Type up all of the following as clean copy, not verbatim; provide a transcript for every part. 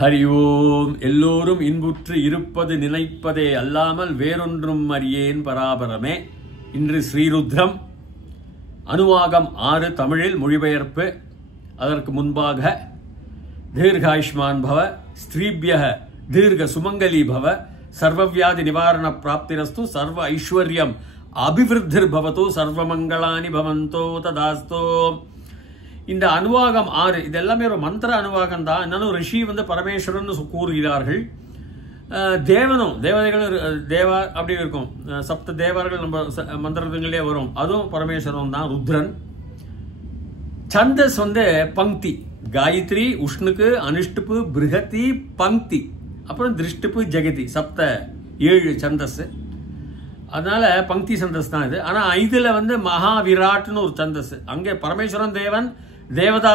ஹரி ஓம். எல்லோரும் இன்புற்று இருப்பது நினைப்பதே அல்லாமல் வேறொன்றும் அறியேன் பராபரமே. இன்று ஸ்ரீருத்ரம் அனுவாகம் 6 தமிழில் மொழிபெயர்ப்பு. அதற்கு முன்பாக தீர்காயுஷ்மான் பவ, ஸ்ரீபியக தீர்க சுமங்கலி பவ, சர்வவியாதி நிவாரண பிராப்திரஸ்து, சர்வ ஐஸ்வர்யம் அபிவிருத்திர் பவத்து, சர்வமங்களானி பவந்தோ ததாஸ்தோ. இந்த அனுவாகம் 6 இது எல்லாமே ஒரு மந்திர அனுவாகம் தான். என்னன்னு ரிஷி பரமேஸ்வரன் கூறுகிறார்கள். தேவனும் தேவதைகளும் தேவா அப்படி இருக்கும். சப்த தேவர்கள் நம்ம மந்திரங்களே வரும். அதுவும் பரமேஸ்வரன் தான், ருத்ரன். சந்தஸ் பங்கி, காயத்ரி, உஷ்ணுக்கு, அனுஷ்டுப்பு, பிருகதி, பங்கி, அப்புறம் திருஷ்டுப்பு, ஜெகதி, சப்த 7 சந்தஸ். அதனால பங்கி சந்தஸ் தான் இது. ஆனா இதுல மகாவிராட்னு ஒரு சந்தஸ். அங்கே பரமேஸ்வரன் தேவன், தேவதா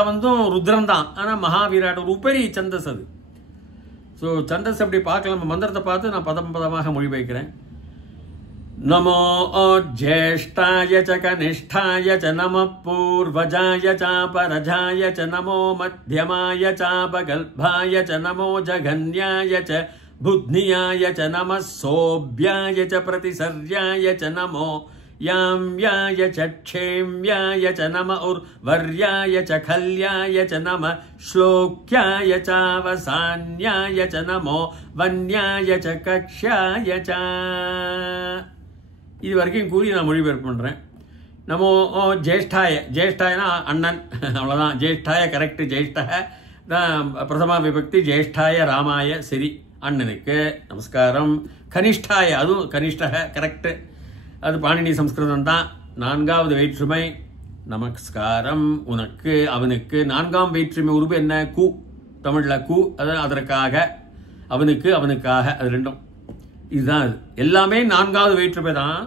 ருத்ரன் தான். ஆனா மகாவிராட் ஒரு உபரி சந்தஸ் அது. ஸோ சந்தஸ் அப்படி பார்க்கலாம். மந்திரத்தை பார்த்து நான் பதமாக மொழிபெயர்க்கிறேன். நமோ ஜேஷ்டாய ச கனிஷ்டாய ச நம பூர்வஜாய சாபரஜாய ச நமோ மத்தியமாய சாபகல்பாய ச நமோ ஜகன்யாய ச புத்னியாய ச நம சோப்யாய ச பிரதிசர்யாய ச நமோ யாம்யாய ச க்ஷேம்யாய ச நம உர்வர்யாய ச கல்யாய ச நம ஸ்லோக்யாய சாவசான்யாய ச நமோ வன்யாய ச கக்ஷ்யாய ச. இது வரைக்கும் கூறி நான் மொழிபெயர்ப்பு பண்றேன். நமோ ஜேஷ்டாய, ஜேஷ்டாயனா அண்ணன், அவ்வளவுதான். ஜேஷ்டாய கரெக்ட். ஜேஷ்டாய தான் பிரதமா விபக்தி. ஜேஷ்டாய ராமாய, சரி, அண்ணனுக்கு நமஸ்காரம். கனிஷ்டாய, அதுவும் கனிஷ்டக கரெக்ட். அது பாணினி சம்ஸ்கிருதம் தான். 4வது வேற்றுமை நமஸ்காரம் உனக்கு, அவனுக்கு. 4ஆம் வேற்றுமை உருவு என்ன? கு. தமிழ்ல கு. அது அதற்காக, அவனுக்கு, அவனுக்காக, அது ரெண்டும். இதுதான் அது. எல்லாமே 4வது வேற்றுமை தான்.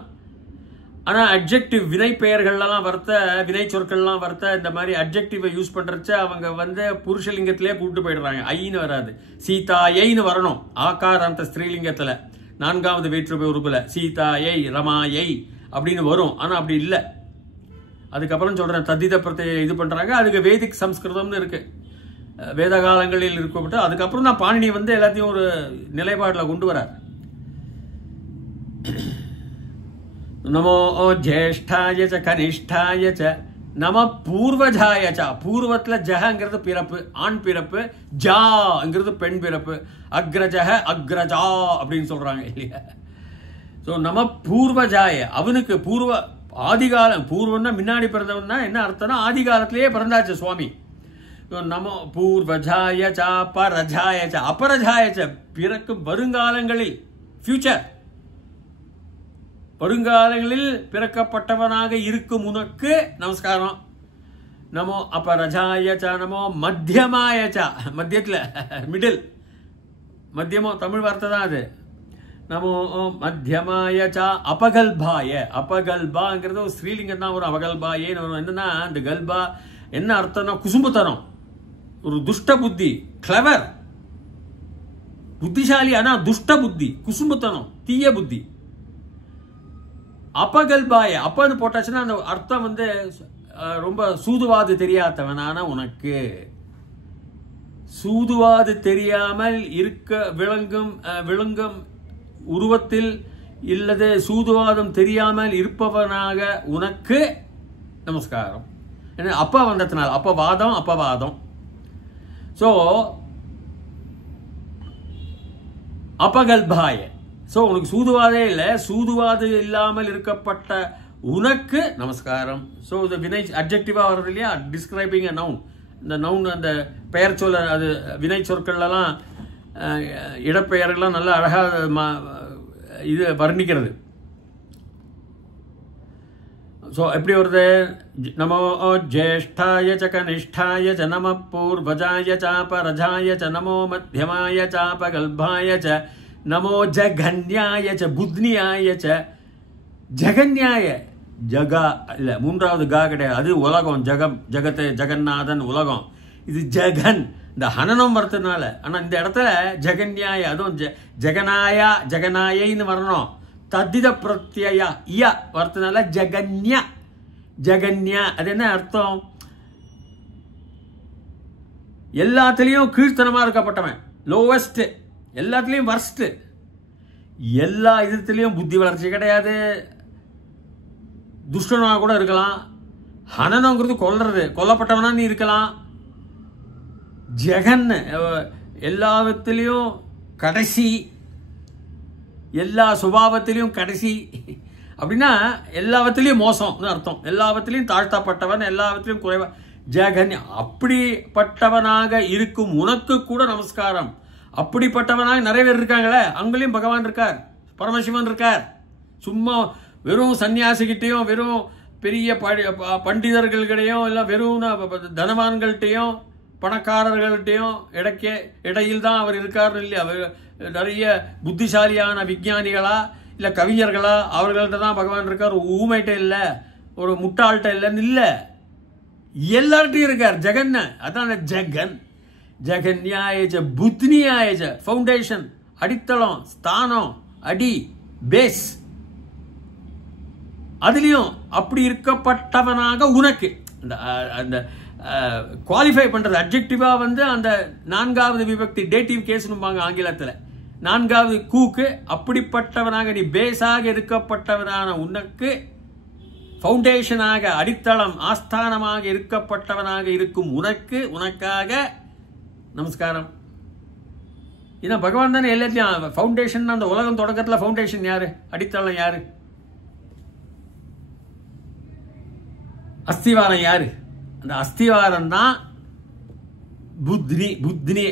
ஆனா அட்ஜெக்டிவ் வினை பெயர்கள்லாம் வரத்த, வினை சொற்கள்லாம் வரத்த, இந்த மாதிரி அட்ஜெக்டிவை யூஸ் பண்றச்ச அவங்க புருஷலிங்கத்திலே கூப்பிட்டு போயிடுறாங்க. ஐன்னு வராது, சீதாயைன்னு வரணும். ஆகாராந்த ஸ்திரீலிங்கத்துல 4வது வேற்றுமை உறுப்புல சீதாயை, ரமாயை அப்படின்னு வரும். ஆனா அப்படி இல்லை. அதுக்கப்புறம் சொல்றேன், தத்தித பிரத்ய இது பண்றாங்க. அதுக்கு வேதிக் சம்ஸ்கிருதம்னு இருக்கு, வேத காலங்களில் இருக்கப்பட்டு. அதுக்கப்புறம் தான் பாணினி எல்லாத்தையும் ஒரு நிலைப்பாடுல கொண்டு வரார். நமோ ஜேஷ்டாய ச கனிஷ்டாய ச நம பூர்வஜாய ச. பூர்வத்துல ஜஹங்கிறது பிறப்பு, ஆண் பிறப்பு. ஜாங்கிறது பெண் பிறப்பு. அக்ரஜஹ, அக்ரஜா அப்படின்னு சொல்றாங்க இல்லையா? ஸோ நம பூர்வஜாய, அவனுக்கு. பூர்வ ஆதிகாலம், பூர்வம்னா முன்னாடி பிறந்தவன்னா என்ன அர்த்தம்னா ஆதிகாலத்திலேயே பிறந்தாச்சு சுவாமி. நமோ பூர்வஜாய ச பரஜாய ச, அபரஜாய ச, பிறக்கும் வருங்காலங்களில், ஃபியூச்சர், வருங்காலங்களில் பிறக்கப்பட்டவனாக இருக்கும் உனக்கு நமஸ்காரம். நமோ அபரஜாய ச, நமோ மத்தியமாய ச, மத்தியத்தில், மிடில், மத்தியமோ தமிழ் வார்த்தை தான் அது. நமோ மத்தியமாய ச அபகல்பாய. அபகல்பாங்கிறது ஒரு ஸ்ரீலிங்கம் தான். ஒரு அபகல்பாயேன்னு வரும். என்னன்னா அந்த கல்பா என்ன அர்த்தம்னா குசும்புத்தனம், ஒரு துஷ்ட புத்தி, கிளவர், புத்திசாலி ஆனா துஷ்ட புத்தி, குசும்புத்தனம், தீய புத்தி. அபகல்பாய, அப்பன்னு போட்டாச்சுன்னா அந்த அர்த்தம் ரொம்ப சூதுவாது தெரியாதவனான உனக்கு. சூதுவாது தெரியாமல் இருக்க விளங்கும் உருவத்தில் இல்லது சூதுவாதம் தெரியாமல் இருப்பவனாக உனக்கு நமஸ்காரம். அப்ப வந்ததுனால அப்பவாதம், அப்பவாதம். சோ அபகல்பாய. சோ உனக்கு சூதுவாதே இல்லை, சூதுவாது இல்லாமல் இருக்கப்பட்ட உனக்கு நமஸ்காரம். ஸோ இந்த வினை அட்ஜெக்டிவா வர்றது இல்லையா, டிஸ்கிரைபிங் அ நவுன். இந்த நவுன் அந்த பெயர் சொல்ல, அது வினை சொற்கள்லாம் இடப்பெயர்கள்லாம் நல்லா அழகா இது வர்ணிக்கிறது. ஸோ எப்படி வருது? நமோ ஜேஷ்டாய ச கனிஷ்டாய ச நம பூர்வஜாய சாபரஜாய ச நமோ மத்தியமாய சாபகல்பாய ச நமோ ஜகன்யாய ச புத்னியாய ச. ஜகன்யாய, ஜகா இல்ல, 3வது கா கிடையாது, அது உலகம். ஜகம், ஜகத்து, ஜெகநாதன், உலகம். இது ஜகன், இந்த ஹனனம் வரதுனால. ஆனா இந்த இடத்துல ஜெகன்யாய, அதுவும் ஜெகனாயா, ஜெகநாயின்னு வரணும். தத்தித பிரத்யா இயா வரதுனால ஜெகன்யா, ஜெகன்யா. அது என்ன அர்த்தம்? எல்லாத்திலையும் கீழ்த்தனமா இருக்கப்பட்டவன். லோவஸ்ட், எல்லாத்துலேயும் வர்ஸ்ட், எல்லா இதுலேயும் புத்தி வளர்ச்சி கிடையாது. துஷ்டனாக கூட இருக்கலாம். ஹனனங்கிறது கொல்றது, கொல்லப்பட்டவனா நீ இருக்கலாம். ஜெகன் எல்லாத்திலையும் கடைசி, எல்லா சுபாவத்திலையும் கடைசி. அப்படின்னா எல்லாவற்றிலையும் மோசம்னு அர்த்தம். எல்லாவற்றிலையும் தாழ்த்தப்பட்டவன், எல்லாவற்றிலையும் குறைவா. ஜெகன் அப்படிப்பட்டவனாக இருக்கும் உனக்கு கூட நமஸ்காரம். அப்படிப்பட்டவனாக நிறைய பேர் இருக்காங்களே, அங்கேயும் பகவான் இருக்கார், பரமசிவன் இருக்கார். சும்மா வெறும் சன்னியாசிகிட்டையும் வெறும் பெரிய பண்டிதர்கள்கிட்டையும் இல்லை வெறும் தனவான்கள்கிட்டையும் பணக்காரர்கள்ட்டையும் இடையில் தான் அவர் இருக்காருன்னு இல்லை. அவர் நிறைய புத்திசாலியான விஞ்ஞானிகளா இல்லை கவிஞர்களா அவர்கள்ட்ட தான் பகவான் இருக்கார். ஊமைகிட்ட இல்லை, ஒரு முட்டாள்கிட்ட இல்லைன்னு இல்லை, எல்லார்ட்டையும் இருக்கார் ஜெகன். அதான் ஜெகன். ஜெகன்யாயஜ புத்னியாயஜ, ஃபவுண்டேஷன், அடித்தளம், ஸ்தானம், அடி, பேஸ். அதுலேயும் அப்படி இருக்கப்பட்டவனாக உனக்கு அந்த குவாலிஃபை பண்ணுறது அட்ஜெக்டிவா வந்து அந்த நான்காவது விபக்தி டேட்டிவ் கேஸ்னுபாங்க ஆங்கிலத்தில். நான்காவது கூக்கு அப்படிப்பட்டவனாக நீ பேஸாக இருக்கப்பட்டவனான உனக்கு, ஃபவுண்டேஷனாக அடித்தளம் ஆஸ்தானமாக இருக்கப்பட்டவனாக இருக்கும் உனக்கு, உனக்காக நமஸ்காரம். ஏன்னா பகவான் தானே எல்லாத்தையும் ஃபவுண்டேஷன். அந்த உலகம் தொடக்கத்தில் ஃபவுண்டேஷன் யாரு, அடித்தளம் யாரு, அஸ்திவாரம் யாரு? அந்த அஸ்திவாரம் தான் புத்னி. புத்னி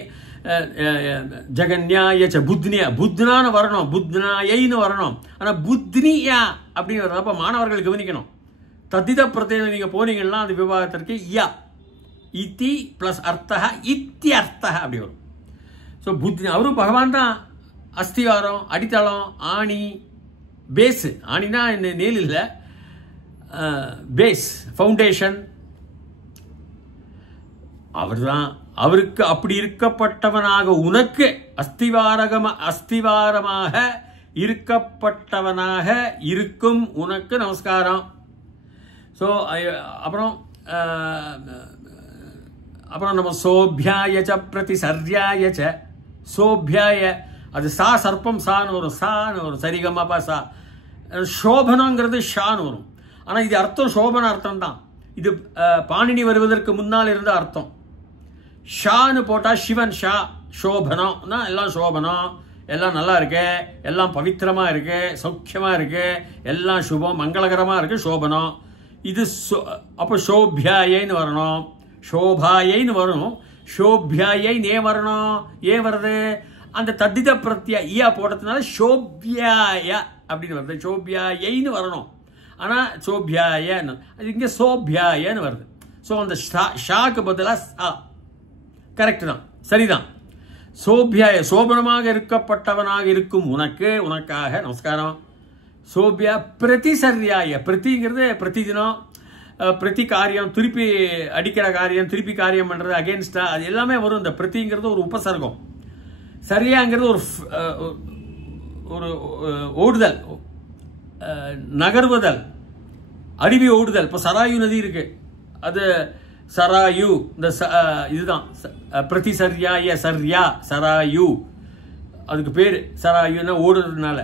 ஜெகன்யாயச்ச புத்னியா, புத்னான்னு வரணும், புத்னாயைன்னு வரணும். ஆனால் புத்னியா அப்படின்னு வரப்ப மாணவர்கள் கவனிக்கணும். தத்தித பிரத்யேகம் நீங்க போனீங்கன்னா அந்த விவாகத்திற்கு யா இத்தி பிளஸ் அர்த்தா இத்தியர்த்தா அப்படி வரும். ஸோ புத்தி அவரும் பகவான் தான். அஸ்திவாரம், அடித்தளம், ஆணி, பேஸ். ஆணினா என்ன நேல் இல்லை, பேஸ், ஃபவுண்டேஷன் அவர் தான். அவருக்கு அப்படி இருக்கப்பட்டவனாக உனக்கு அஸ்திவாரமாக இருக்கப்பட்டவனாக இருக்கும் உனக்கு நமஸ்காரம். ஸோ அப்புறம் நம்ம சோபியாயச்ச பிரதிசர்யாயச்ச. சோபியாய அது சா சர்ப்பம் சான்னு வரும், சான்னு வரும், சரிகமாப்பா சா. சோபனங்கிறது ஷான்னு வரும். ஆனால் இது அர்த்தம் சோபன அர்த்தம் தான். இது பாணினி வருவதற்கு முன்னால் இருந்த அர்த்தம். ஷான்னு போட்டால் சிவன் ஷா, சோபனம்னா எல்லாம் சோபனம், எல்லாம் நல்லா இருக்கு, எல்லாம் பவித்திரமாக இருக்கு, சௌக்கியமாக இருக்கு, எல்லாம் சுபம் மங்களகரமாக இருக்கு, சோபனம். இது அப்போ சோபியாயின்னு வரணும், சோபாயின்னு வரணும். சோபியாயின்னு ஏன் வரணும், ஏன் வருது? அந்த தத்தித பிரத்யா ஈயா போடுறதுனால சோபியாய அப்படின்னு வருது. சோபியாயின்னு வரணும், ஆனால் சோபியாயன்னு அது இங்கே சோபியாயன்னு வருது. ஸோ அந்த ஷாக்கு பதிலாக சா கரெக்டு தான், சரிதான். சோபியாய சோபனமாக இருக்கப்பட்டவனாக இருக்கும் உனக்கு, உனக்காக நமஸ்காரம். சோபியா பிரதிசர்யாய, பிரதிங்கிறது பிரதிதினம், பிரதி காரியம், திருப்பி அடிக்கிற காரியம், திருப்பி காரியம் பண்ணுறது, அகேன்ஸ்டா, அது எல்லாமே வரும். இந்த பிரதிங்கிறது ஒரு உபசர்க்கம். சரியாங்கிறது ஒரு ஓடுதல், நகர்வுதல், அருவி ஓடுதல். இப்போ சராயு நதி இருக்கு, அது சராயு, இந்த இதுதான் பிரதிசர்யாய, சர்யா சராயு, அதுக்கு பேர் சராயுன்னா ஓடுறதுனால.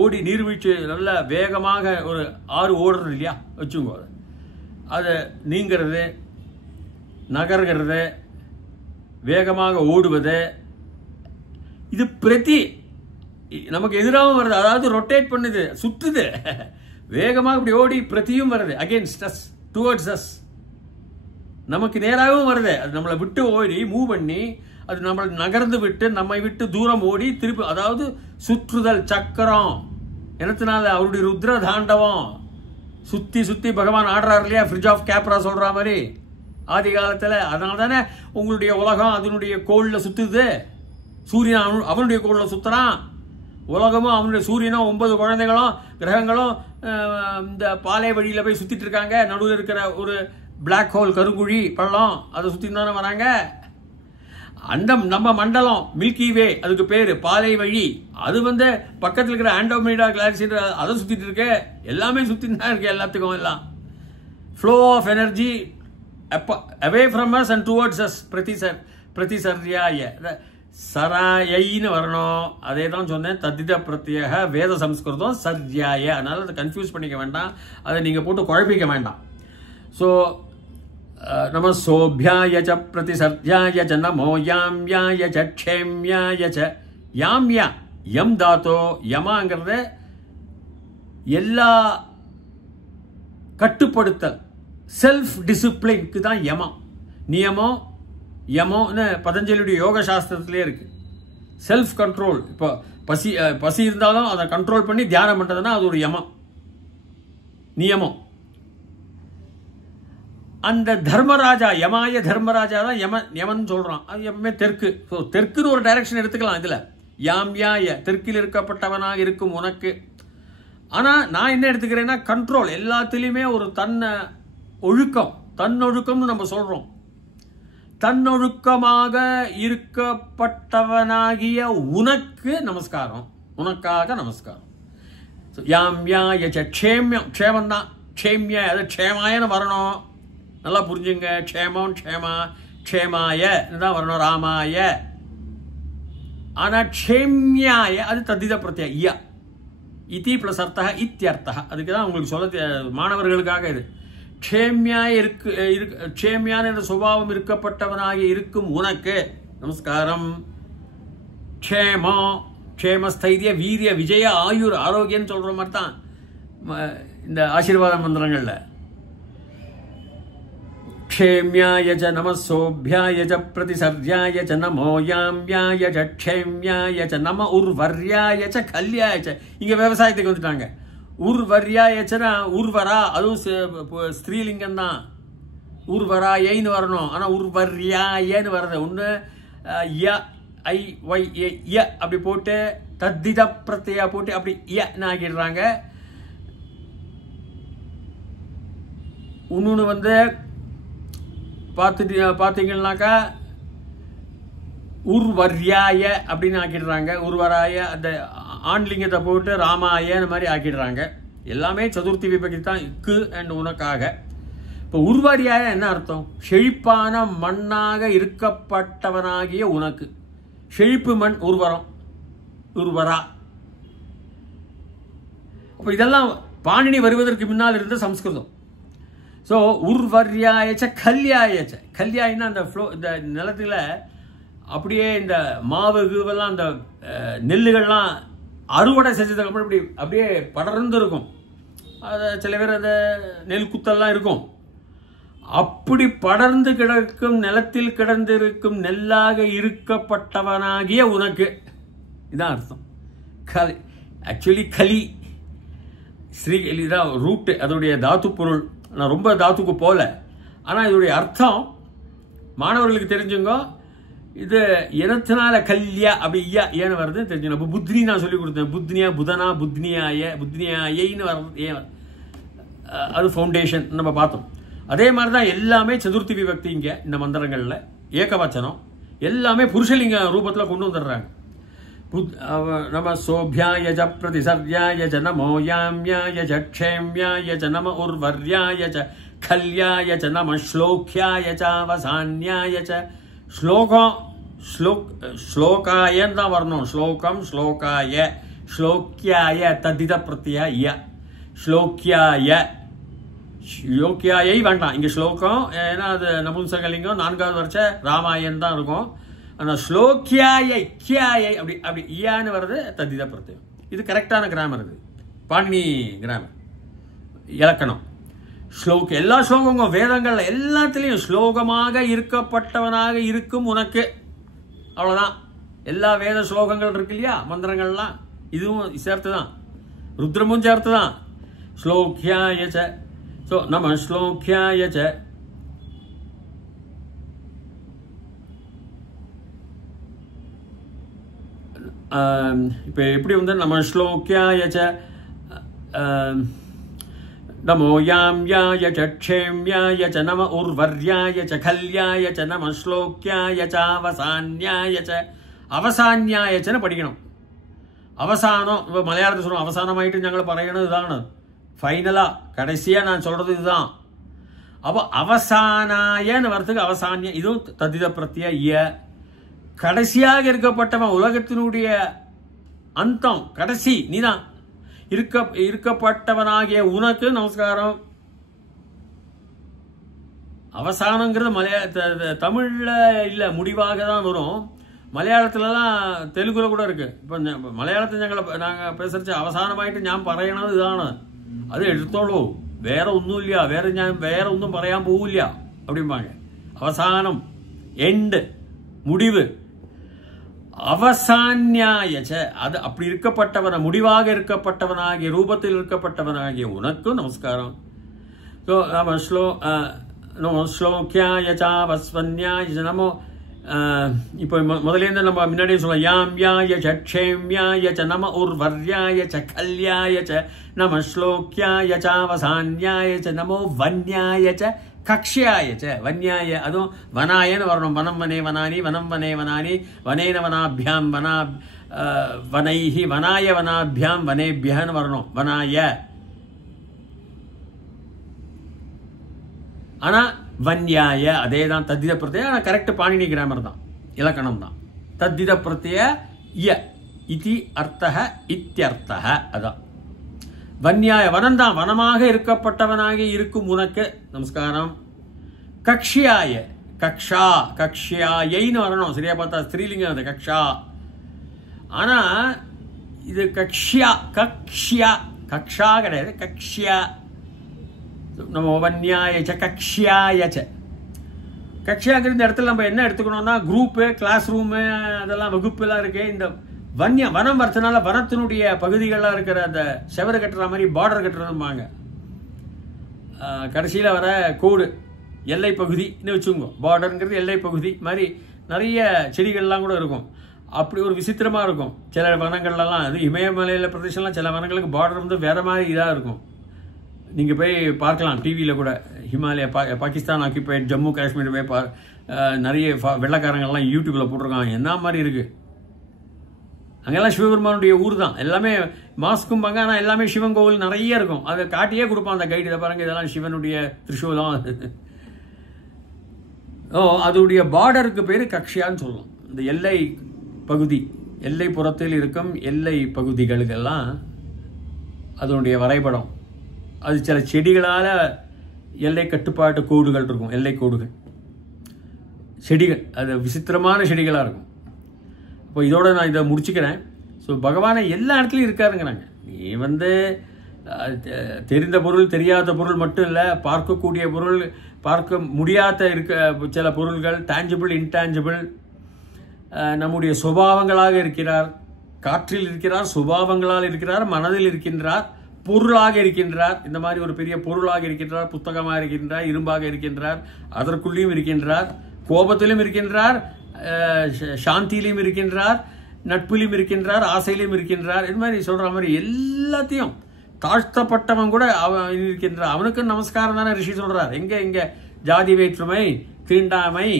ஓடி நீர்வீழ்ச்சி நல்ல வேகமாக ஒரு ஆறு ஓடுறது இல்லையா வச்சுக்கோ, அது நீங்கிறது, நகர்கிறது, வேகமாக ஓடுவது, இது பிரதி நமக்கு எதிராகவும் வருது. அதாவது ரொட்டேட் பண்ணுது, சுற்றுது, வேகமாக இப்படி ஓடி பிரதியும் வருது, அகேன்ஸ்ட் அஸ், டுவர்ட்ஸ் அஸ், நமக்கு நேராகவும் வருது. அது நம்மளை விட்டு ஓடி மூவ் பண்ணி அது நம்மளை நகர்ந்து விட்டு நம்மை விட்டு தூரம் ஓடி திருப்பி, அதாவது சுற்றுதல் சக்கரம். என்னத்தினால? அவருடைய ருத்ர தாண்டவம். சுத்தி சுத்தி பகவான் ஆடுறாரு இல்லையா, ஃப்ரிட்ஜ் ஆஃப் கேப்ரா சொல்ற மாதிரி ஆதி காலத்தில். அதனால தானே உங்களுடைய உலகம் அதனுடைய கோளில் சுத்துது. சூரியன் அவனுடைய கோளில் சுத்துறான், உலகமும் அவனுடைய சூரியனும் 9 குழந்தைகளும் கிரகங்களும் இந்த பாலை வழியில் போய் சுத்திட்டு இருக்காங்க. நடுவில் இருக்கிற ஒரு பிளாக் ஹோல், கருங்குழி பள்ளம், அதை சுற்றி தானே வராங்க. அந்த நம்ம மண்டலம் மில்கி வே, அதுக்கு பேர் பாலை வழி. அது வந்து பக்கத்தில் இருக்கிற ஆண்டோமீடா கிளாக்ஸி அதை சுற்றிட்டு இருக்கு. எல்லாமே சுற்றிட்டு தான் இருக்கு, எல்லாத்துக்கும் எல்லாம் flow of energy away from us and towards us. பிரதிசர்யாய சராயைன்னு வரணும். அதே தான் சொன்னேன். தத்தித பிரத்யேக வேத சம்ஸ்கிருதம் சர்யாய. அதனால அதை கன்ஃபியூஸ் பண்ணிக்க வேண்டாம், அதை நீங்கள் போட்டு குழப்பிக்க வேண்டாம். ஸோ நம சோபியாய ச பிரதிசர்யாய ச நமோ யாம்யாய ச க்ஷேம்யாய ச. யாம்யா யம் தாத்தோ. யமாங்கிறது எல்லா கட்டுப்படுத்தல், செல்ஃப் டிசிப்ளின்க்கு தான் யமம். நியமம் யமோன்னு பதஞ்சலியுடைய யோக சாஸ்திரத்திலே இருக்கு. Self control. இப்போ பசி இருந்தாலும் அதை கண்ட்ரோல் பண்ணி தியானம் பண்ணுறதுன்னா அது ஒரு யமம், நியமம். அந்த தர்மராஜா, யமாய தர்மராஜா தான் யமன் சொல்கிறான். அது எப்பவுமே தெற்கு. ஸோ தெற்குன்னு ஒரு டைரக்ஷன் எடுத்துக்கலாம் இதில். யாம்யாய தெற்கில் இருக்கப்பட்டவனாக இருக்கும் உனக்கு. ஆனால் நான் என்ன எடுத்துக்கிறேன்னா கண்ட்ரோல். எல்லாத்துலேயுமே ஒரு ஒழுக்கம், தன்னொழுக்கம்னு நம்ம சொல்கிறோம். தன்னொழுக்கமாக இருக்கப்பட்டவனாகிய உனக்கு நமஸ்காரம், உனக்காக நமஸ்காரம். யாம்யாய ச க்ஷேம்யம். க்ஷேமம் தான் க்ஷேம்ய. அது க்ஷேமாயன்னு வரணும். நல்லா புரிஞ்சுங்க. க்ஷேமம் க்ஷேமாய தான் வரணும், ராமாய. ஆனால் க்ஷேம்யாய அது தத்தித பிரத்யய ய இதி பிளஸ் அர்த்தா இத்தியர்த்தா. அதுக்கு தான் உங்களுக்கு சொல்ல மாணவர்களுக்காக இது. க்ஷேம்யான என்ற சுபாவம் இருக்கப்பட்டவனாக இருக்கும் உனக்கு நமஸ்காரம். க்ஷேமம், க்ஷேமஸ்தைரிய வீரிய விஜய ஆயுர் ஆரோக்கியம் சொல்ற மாதிரி தான் இந்த ஆசீர்வாத மந்திரங்கள்ல. க்ஷேம்யாய ச நம சோபியாய ச பிரதிசர்யாய ச நமோ யாம்யாய ச க்ஷேம்யாய ச நம உர்வர்யாய ச கல்யாய ச. இங்க விவசாயத்துக்கு வந்துட்டாங்க. உர்வர்யாயச்சனா உர்வரா, அதுவும் ஸ்திரீலிங்கம் தான். உர்வராயன்னு வரணும். ஆனால் உர்வர்யாயன்னு வர்றது ஒன்று ய ஐ ஒய் ய அப்படி போட்டு தத்தித பிரத்யா போட்டு அப்படி யன்னு ஆக்கிடுறாங்க. இன்னொன்று பார்த்தீங்கன்னாக்கா உர்வர்யாய அப்படின்னு ஆக்கிடுறாங்க. உர்வராய அந்த ஆண்லிங்கத்தை போட்டு ராமாய இந்த மாதிரி ஆக்கிடுறாங்க. எல்லாமே சதுர்த்தி விபக்தி தான். இக்கு அண்ட் உனக்காக. இப்போ உர்வர்யாய என்ன அர்த்தம்? செழிப்பான மண்ணாக இருக்கப்பட்டவனாகிய உனக்கு. செழிப்பு மண் உர்வரம், உர்வரா. அப்போ இதெல்லாம் பாணினி வருவதற்கு முன்னால் இருந்த சம்ஸ்கிருதம். ஸோ உர்வர்யாயச்ச கல்யாயச்ச. கல்யாயின்னா அந்த ஃப்ளோ, இந்த நிலத்தில் அப்படியே இந்த மாவு கீவெல்லாம் அந்த நெல்லுகள்லாம் அறுவடை செஞ்சதுக்கப்புறம் இப்படி அப்படியே படர்ந்து இருக்கும். அதை சில பேர் அந்த நெல் குத்தெல்லாம் இருக்கும். அப்படி படர்ந்து கிடக்கும் நிலத்தில் கிடந்திருக்கும் நெல்லாக இருக்கப்பட்டவனாகிய உனக்கு. இதான் அர்த்தம். கலி ஆக்சுவலி கலி ஸ்ரீ தான் ரூட்டு, அதோடைய தாத்து பொருள். நான் ரொம்ப தாத்துக்கு போகல. ஆனால் இதோடைய அர்த்தம் மாணவர்களுக்கு தெரிஞ்சுங்க. இது எனத்தினால கல்யா அப்படி ஐயா ஏன்னு வருது தெரிஞ்சுக்கணும். இப்போ புத்னி நான் சொல்லி கொடுத்தேன். புத்னியா புதனா புத்னியாய புத்னியாயின்னு வர்றது ஏன், அது ஃபவுண்டேஷன் நம்ம பார்த்தோம். அதே மாதிரி தான் எல்லாமே சதுர்த்தி விபக்தி. இங்கே இந்த மந்திரங்களில் ஏகவச்சனம் எல்லாமே புருஷலிங்க ரூபத்தில் கொண்டு வந்துடுறாங்க. நம சோபியாய ச பிரதிசர்யாய ச நமோ யாம்யாய ச க்ஷேம்யாய ச நம உர்வர்யாய ச கல்யாய ச நம ஸ்லோக்யாய ச அவசான்யாய ச. ஸ்லோகம் ஸ்லோகாயன்னு தான் வரணும். ஸ்லோகம் ஸ்லோகாய, ஸ்லோக்யாய தத்தித பிரத்யா ய. ஸ்லோக்யாய, ஸ்லோக்யாயை வேண்டாம் இங்கே ஸ்லோகம். ஏன்னா அது நபும்சகலிங்கம் 4வது வருஷ ராமாயணம் தான் இருக்கும். ஆனால் ஸ்லோக்யாயை கியாயை அப்படி அப்படி இயான்னு வருது தத்தித பிரத்யம். இது கரெக்டான கிராமர். இது பாணினி கிராமர் இலக்கணம். ஸ்லோக் எல்லா ஸ்லோகங்களும் வேதங்கள் எல்லாத்துலேயும் ஸ்லோகமாக இருக்கப்பட்டவனாக இருக்கும் உனக்கு. அவ்வளோதான். எல்லா வேத ஸ்லோகங்கள் இருக்கு இல்லையா, மந்திரங்கள்லாம் இதுவும் சேர்த்து தான். ருத்ரமும் சேர்த்து தான். ஸ்லோக்யாய ச. ஸோ நம ஸ்லோக்யாய ச. இப்போ எப்படி நம்ம ஸ்லோக்யாய ச நமோ யாம்யாய ச க்ஷேம்யாய ச நம உர்வர்யாய ச கல்யாய ச நம ஸ்லோக்யாய ச அவசான்யாய ச. அவசான்யாய சன்னு படிக்கணும். அவசானம் இப்போ மலையாளத்தில் சொல்லுவோம். அவசானமாயிட்டு ഞങ്ങൾ പറയണത് ഇതാണ്. ஃபைனலாக கடைசியாக நான் சொல்கிறது இதுதான். அப்போ அவசானாயன்னு வரத்துக்கு அவசானிய, இதுவும் தத்தித பிரத்ய ய. கடைசியாக இருக்கப்பட்டவன், உலகத்தினுடைய அந்தம், கடைசி நீதான். இருக்கப்பட்டவனாகிய உனக்கு நமஸ்காரம். அவசானங்கிறது தமிழ்ல இல்ல, முடிவாக தான் வரும். மலையாளத்துலலாம் தெலுங்குல கூட இருக்கு. இப்போ மலையாளத்தில் நாங்கள் பேசுறது അവസാനമായിട്ട് ഞാൻ പറയണത് ഇതാണ്, അത് എടുത്തോളൂ, വേറെ ഒന്നുമില്ല, വേറെ ഒന്നും പറയാൻ പോവില്ല அப்படிம்பாங்க. அவசானம், எண்டு, முடிவு. அவசான்யாயச்ச, அது அப்படி இருக்கப்பட்டவன, முடிவாக இருக்கப்பட்டவனாகிய, ரூபத்தில் இருக்கப்பட்டவனாகிய உனக்கு நமஸ்காரம். ஸோ நம ஸ்லோக்கியாயச்சா வஸ்வன்யாய நமோ. இப்போ முதலேருந்து நம்ம முன்னாடியே சொல்லலாம். யாம்யாய க்ஷேம்யாய ச நம உர்வர்யாய ச கல்யாய ச நம ஸ்லோக்கியாய ச வசான்யாய ச நமோ வன்யாய ச கக்ஷ்யாய ச. வன்யாய, அதுவும் வனாயன்னு வரணும். வனம் வனே வனானி, வனம் வனே வனானி, வனேன வனாபியாம் வனைஹி, வனாய வனாபியாம் வனேபியன்னு வரணும். வனாய. ஆனா வன்யாய அதே தான், தத்தித பிரத்ய. ஆனால் கரெக்ட் பாணினி கிராமர் தான், இலக்கணம் தான். தத்தித பிரத்ய ய இதி அர்த்தः இத்யர்த்தः. அதான் வன்யாய, வனந்தான், வனமாக இருக்கப்பட்டவனாக இருக்கும் உனக்கு நமஸ்காரம். கக்ஷ்யாய, கக்ஷா, கக்ஷ்யாயைன்னு வரணும். சரியா பார்த்தா ஸ்திரீலிங்கம் அது, கக்ஷா. ஆனா இது கக்ஷ்யா, கக்ஷ்யா, கக்ஷா கிடையாது, கக்ஷ்யா. நம்ம வன்யாயச்ச கக்ஷ்யாயச்ச. கக்ஷ்யாங்கிற இந்த இடத்துல நம்ம என்ன எடுத்துக்கணும்னா, குரூப்பு, கிளாஸ் ரூமு, அதெல்லாம் வகுப்புலாம் இருக்கு. இந்த வனம் வரதுனால வனத்தினுடைய பகுதிகள்லாம் இருக்கிற அந்த செவரு கட்டுற மாதிரி பார்டர் கட்டுறதும்பாங்க. கடைசியில் வர கோடு எல்லை பகுதின்னு வச்சுக்கோங்க. பார்டருங்கிறது எல்லை பகுதி மாதிரி நிறைய செடிகள்லாம் கூட இருக்கும். அப்படி ஒரு விசித்திரமாக இருக்கும் சில வனங்கள்லாம். அது இமயமலையில் பிரதேசம்லாம் சில வனங்களுக்கு பார்டர் வந்து வேற மாதிரி இதாக இருக்கும். நீங்கள் போய் பார்க்கலாம் டிவியில் கூட. ஹிமாலயா, பாகிஸ்தான் ஆக்கிபைட் ஜம்மு காஷ்மீர் போய் நிறைய வெள்ளக்காரங்கள்லாம் யூடியூப்பில் போட்டிருக்காங்க. என்ன மாதிரி இருக்குது அங்கெல்லாம். சிவபெருமானுடைய ஊர் தான் எல்லாமே. மாஸ்கும்பாங்க, ஆனால் எல்லாமே சிவன் கோவில் நிறைய இருக்கும். அதை காட்டியே கொடுப்பான் அந்த கைடு. இதை பாருங்க, இதெல்லாம் சிவனுடைய திரிசூலம். அதோடைய பார்டருக்கு பேர் கக்ஷ்யான்னு சொல்லலாம். இந்த எல்லை பகுதி, எல்லை புறத்தில் இருக்கும் எல்லை பகுதிகளுக்கெல்லாம் அதனுடைய வரைபடம். அது சில செடிகளால் எல்லை கட்டுப்பாட்டு கோடுகள் இருக்கும். எல்லை கோடுகள், செடிகள், அது விசித்திரமான செடிகளாக இருக்கும். இப்போ இதோட நான் இதை முடிச்சுக்கிறேன். ஸோ பகவானை எல்லா இடத்துலையும் இருக்காருங்கிறாங்க. நீ வந்து தெரிந்த பொருள், தெரியாத பொருள் மட்டும் இல்லை, பார்க்கக்கூடிய பொருள், பார்க்க முடியாத சில பொருள்கள், டான்ஜிபிள், இன்டான்ஜிபிள், நம்முடைய சுபாவங்களாக இருக்கிறார். காற்றில் இருக்கிறார், சுபாவங்களால் இருக்கிறார், மனதில் இருக்கின்றார், பொருளாக இருக்கின்றார். இந்த மாதிரி ஒரு பெரிய பொருளாக இருக்கின்றார், புத்தகமாக இருக்கின்றார், இரும்பாக இருக்கின்றார், அதற்குள்ளேயும் இருக்கின்றார், கோபத்திலும் இருக்கின்றார், சாந்தியிலும் இருக்கின்றார், நட்பிலும் இருக்கின்றார், ஆசையிலும் இருக்கின்றார். இது மாதிரி சொல்ற மாதிரி எல்லாத்தையும் தாழ்த்தப்பட்டவன் கூட அவன் இருக்கின்றார். அவனுக்கு நமஸ்காரம் தானே ரிஷி சொல்றார். எங்க ஜாதி வேற்றுமை, தீண்டாமை,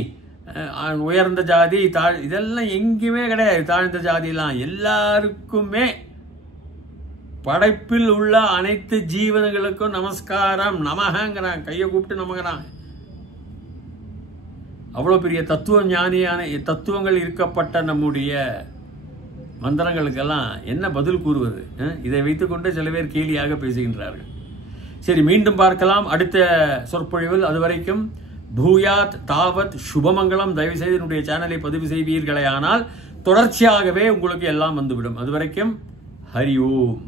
உயர்ந்த ஜாதி, இதெல்லாம் எங்கேயுமே கிடையாது. தாழ்ந்த ஜாதிலாம் எல்லாருக்குமே, படைப்பில் உள்ள அனைத்து ஜீவன்களுக்கும் நமஸ்காரம், நமகங்கிறான். கையை கூப்பிட்டு நமகிறான். அவ்வளோ பெரிய தத்துவ ஞானியான தத்துவங்கள் இருக்கப்பட்ட நம்முடைய மந்திரங்களுக்கெல்லாம் என்ன பதில் கூறுவது? இதை வைத்துக்கொண்டு சில பேர் கேலியாக பேசுகின்றார்கள். சரி, மீண்டும் பார்க்கலாம் அடுத்த சொற்பொழிவில். அதுவரைக்கும் பூயாத் தாவத் சுபமங்கலம். தயவுசெய்து என்னுடைய சேனலை பதிவு செய்வீர்களே ஆனால் தொடர்ச்சியாகவே உங்களுக்கு எல்லாம் வந்துவிடும். அதுவரைக்கும் ஹரி ஓம்.